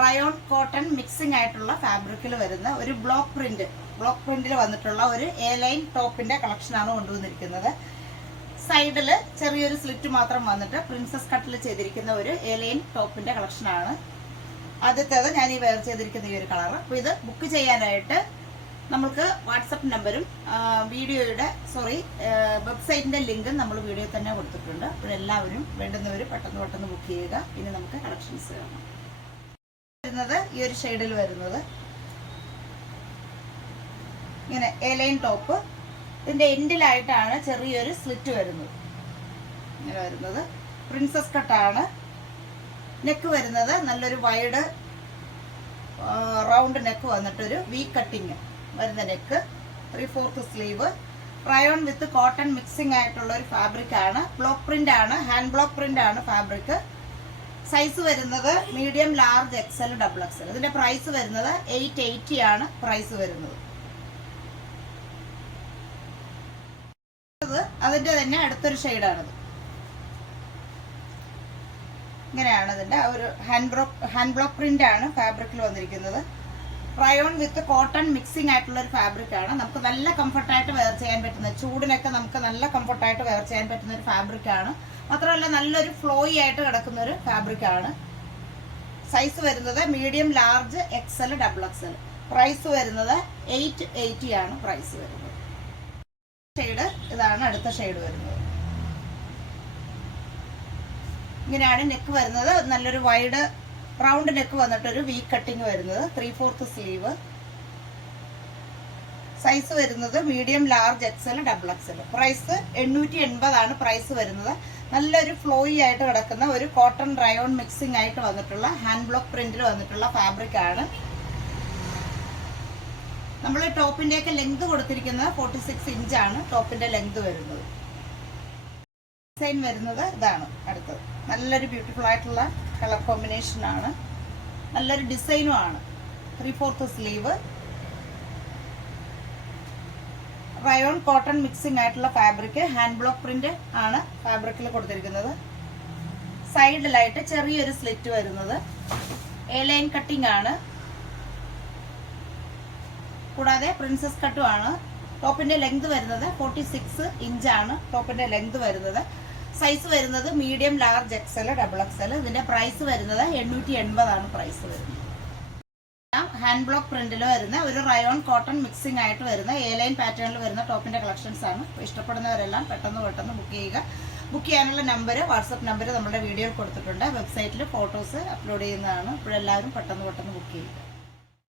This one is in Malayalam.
റയോൺ കോട്ടൺ മിക്സിംഗ് ആയിട്ടുള്ള ഫാബ്രിക്കിൽ വരുന്ന ഒരു ബ്ലോക്ക് പ്രിന്റിൽ വന്നിട്ടുള്ള ഒരു എ ലൈൻ ടോപ്പിന്റെ കളക്ഷനാണ് കൊണ്ടുവന്നിരിക്കുന്നത്. സൈഡിൽ ചെറിയൊരു സ്ലിറ്റ് മാത്രം വന്നിട്ട് പ്രിൻസസ് കട്ടിൽ ചെയ്തിരിക്കുന്ന ഒരു എ ലൈൻ ടോപ്പിന്റെ കളക്ഷനാണ്. ആദ്യത്തേത് ഞാൻ ഈ വെയർ ചെയ്തിരിക്കുന്ന ഈ ഒരു കളർ. അപ്പോൾ ഇത് ബുക്ക് ചെയ്യാനായിട്ട് നമുക്ക് വാട്സപ്പ് നമ്പരും വെബ്സൈറ്റിന്റെ ലിങ്കും നമ്മൾ വീഡിയോ തന്നെ കൊടുത്തിട്ടുണ്ട്. അപ്പോൾ എല്ലാവരും വേണ്ടുന്നവർ പെട്ടെന്ന് ബുക്ക് ചെയ്യുക. ഇനി നമുക്ക് കളക്ഷൻസ് കാണാം. വരുന്നത് ഈ ഒരു ഷെയ്ഡിൽ വരുന്നത് ഇങ്ങനെ എ ലൈൻ ടോപ്പ്. ഇതിന്റെ എൻഡിലായിട്ടാണ് ചെറിയൊരു സ്ലിറ്റ് വരുന്നത്. ഇങ്ങനെ വരുന്നത് പ്രിൻസസ് കട്ടാണ്. നെക്ക് വരുന്നത് നല്ലൊരു വൈഡ് റൗണ്ട് നെക്ക് വന്നിട്ടൊരു വി കട്ടിങ് വരുന്ന neck. 3/4 sleeve. Rayon with cotton mixing ആയിട്ടുള്ള ഒരു ഫാബ്രിക് ആണ്. ബ്ലോക്ക് പ്രിന്റ് ആണ്, ഹാൻഡ് ബ്ലോക്ക് പ്രിന്റ് ആണ് ഫാബ്രിക്. സൈസ് വരുന്നത് medium, large, XL, double XL. ഇതിന്റെ പ്രൈസ് വരുന്നത് 880 ആണ് പ്രൈസ് വരുന്നത്. അതിന്റെ തന്നെ അടുത്തൊരു ഷെയ്ഡാണിത്. ഇങ്ങനെയാണ് ഇതിന്റെ ഒരു ഹാൻഡ് ബ്ലോക്ക് പ്രിന്റ് ആണ് ഫാബ്രിക്കിൽ വന്നിരിക്കുന്നത്. റയോൺ വിത്ത് കോട്ടൺ മിക്സിംഗ് ആയിട്ടുള്ള ഒരു ഫാബ്രിക് ആണ്. നമുക്ക് നല്ല കംഫർട്ടായിട്ട് വെയർ ചെയ്യാൻ പറ്റുന്ന, ചൂടിനൊക്കെ നമുക്ക് നല്ല കംഫർട്ടായിട്ട് വെയർ ചെയ്യാൻ പറ്റുന്ന ഒരു ഫാബ്രിക് ആണ്. മാത്രമല്ല നല്ലൊരു ഫ്ലോയി ആയിട്ട് കിടക്കുന്ന ഒരു ഫാബ്രിക് ആണ്. സൈസ് വരുന്നത് medium, large, XL, double XL. Price വരുന്നത് 880 ആണ് പ്രൈസ് വരുന്നത്. ഷെയ്ഡ് ഇതാണ് അടുത്ത ഷെയ്ഡ് വരുന്നത്. ഇങ്ങനെയാണ് നെക്ക് വരുന്നത്. നല്ലൊരു വൈഡ് റൗണ്ട് നെക്ക് വന്നിട്ടൊരു വി കട്ടിങ് വരുന്നത്. 3/4 സ്ലീവ്. സൈസ് വരുന്നത് medium, large, XL, double XL. Price 880 ആണ് പ്രൈസ് വരുന്നത്. നല്ലൊരു ഫ്ലോയി ആയിട്ട് കിടക്കുന്ന ഒരു കോട്ടൺ റയോൺ മിക്സിംഗ് ആയിട്ട് വന്നിട്ടുള്ള ഹാൻഡ് ബ്ലോക്ക് പ്രിന്റിൽ വന്നിട്ടുള്ള ഫാബ്രിക് ആണ്. നമ്മൾ ടോപ്പിന്റെയൊക്കെ ലെങ്ത് കൊടുത്തിരിക്കുന്നത് 46 ഇഞ്ചാണ് ടോപ്പിന്റെ ലെങ്ത് വരുന്നത്. ഡിസൈൻ വരുന്നത് ഇതാണ് അടുത്തത്. നല്ലൊരു ബ്യൂട്ടിഫുൾ ആയിട്ടുള്ള കളർ കോമ്പിനേഷൻ ആണ്. നല്ലൊരു ഡിസൈനും ആണ്. 3/4 സ്ലീവ്. റയോൺ കോട്ടൺ മിക്സിംഗ് ആയിട്ടുള്ള ഫാബ്രിക്. ഹാൻഡ് ബ്ലോക്ക് പ്രിന്റ് ആണ് ഫാബ്രിക്കിൽ കൊടുത്തിരിക്കുന്നത്. സൈഡിലായിട്ട് ചെറിയൊരു സ്ലിറ്റ് വരുന്നത്. എ ലൈൻ കട്ടിംഗ് ആണ്. കൂടാതെ പ്രിൻസസ് കട്ടും ആണ്. ടോപ്പിന്റെ ലെങ്ത് വരുന്നത് 46 ഇഞ്ചാണ് ടോപ്പിന്റെ ലെങ്ത് വരുന്നത്. സൈസ് വരുന്നത് medium, large, XL, double XL. ഇതിന്റെ പ്രൈസ് വരുന്നത് 880 ആണ് പ്രൈസ് വരുന്നത്. ഹാൻഡ് ബ്ലോക്ക് പ്രിന്റിൽ വരുന്ന ഒരു റയോൺ കോട്ടൺ മിക്സിംഗ് ആയിട്ട് വരുന്ന എ ലൈൻ പാറ്റേണിൽ വരുന്ന ടോപ്പിന്റെ കളക്ഷൻസ് ആണ്. ഇഷ്ടപ്പെടുന്നവരെല്ലാം പെട്ടെന്ന് ബുക്ക് ചെയ്യുക. ബുക്ക് ചെയ്യാനുള്ള നമ്പർ, വാട്സപ്പ് നമ്പർ നമ്മുടെ വീഡിയോയിൽ കൊടുത്തിട്ടുണ്ട്. വെബ്സൈറ്റിൽ ഫോട്ടോസ് അപ്ലോഡ് ചെയ്യുന്നതാണ്. ഇപ്പോഴെല്ലാവരും പെട്ടെന്ന് ബുക്ക് ചെയ്യുക.